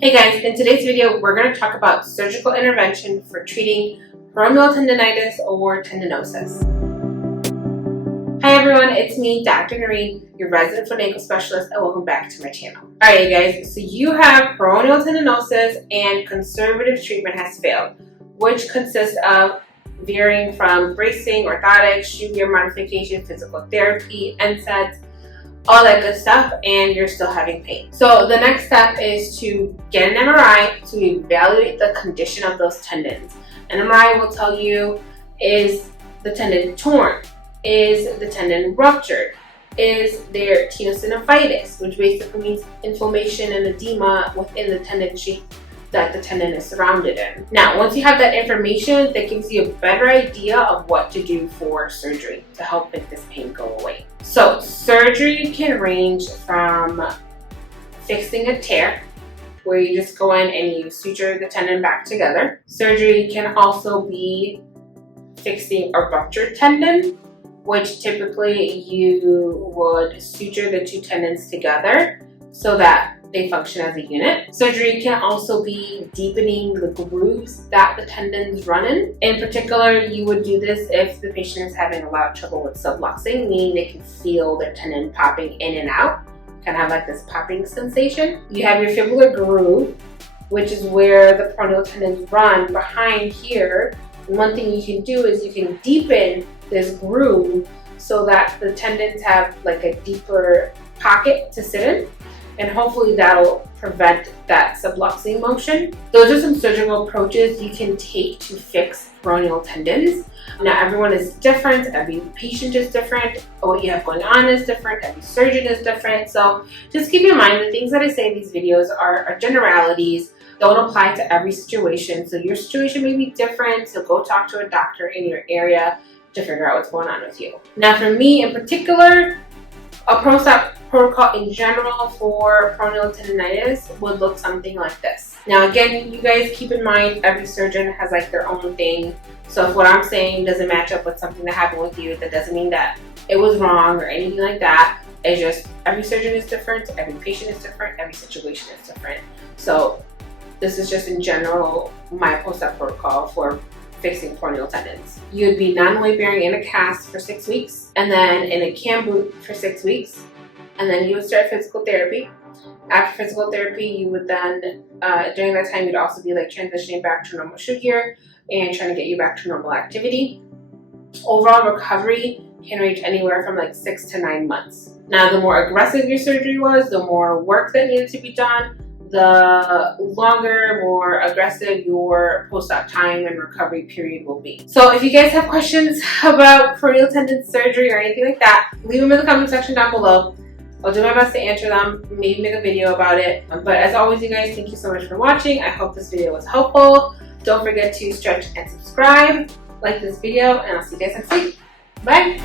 Hey guys, in today's video we're going to talk about surgical intervention for treating peroneal tendonitis or tendinosis. Hi everyone, it's me, Dr. Nooreen, your resident foot and ankle specialist, and welcome back to my channel. Alright guys, so you have peroneal tendinosis and conservative treatment has failed, which consists of veering from bracing, orthotics, shoe gear modification, physical therapy, NSAIDs, all that good stuff, and you're still having pain. So the next step is to get an MRI to evaluate the condition of those tendons. An MRI will tell you, is the tendon torn? Is the tendon ruptured? Is there tenosynovitis, which basically means inflammation and edema within the tendon sheath that the tendon is surrounded in. Now, once you have that information, that gives you a better idea of what to do for surgery to help make this pain go away. So surgery can range from fixing a tear, where you just go in and you suture the tendon back together. Surgery can also be fixing a ruptured tendon, which typically you would suture the two tendons together so that they function as a unit. Surgery can also be deepening the grooves that the tendons run in. In particular, you would do this if the patient is having a lot of trouble with subluxing, meaning they can feel their tendon popping in and out, kind of have like this popping sensation. You have your fibular groove, which is where the peroneal tendons run behind here. And one thing you can do is you can deepen this groove so that the tendons have like a deeper pocket to sit in. And hopefully that'll prevent that subluxing motion. Those are some surgical approaches you can take to fix peroneal tendons. Now everyone is different, every patient is different, what you have going on is different, every surgeon is different. So just keep in mind the things that I say in these videos are generalities, don't apply to every situation. So your situation may be different, so go talk to a doctor in your area to figure out what's going on with you. Now for me in particular, a post-op protocol in general for peroneal tendonitis would look something like this. Now again, you guys keep in mind every surgeon has like their own thing. So if what I'm saying doesn't match up with something that happened with you, that doesn't mean that it was wrong or anything like that. It's just every surgeon is different, every patient is different, every situation is different. So this is just in general my post-op protocol for fixing peroneal tendons. You would be non-weight bearing in a cast for 6 weeks, and then in a cam boot for 6 weeks, and then you would start physical therapy. After physical therapy, you would then, during that time, you'd also be like transitioning back to normal shoe gear and trying to get you back to normal activity. Overall recovery can range anywhere from like 6 to 9 months. Now, the more aggressive your surgery was, the more work that needed to be done, the longer, more aggressive your post-op time and recovery period will be. So if you guys have questions about peroneal tendon surgery or anything like that, leave them in the comment section down below. I'll do my best to answer them, maybe make a video about it. But as always, you guys, thank you so much for watching. I hope this video was helpful. Don't forget to stretch and subscribe, like this video, and I'll see you guys next week. Bye!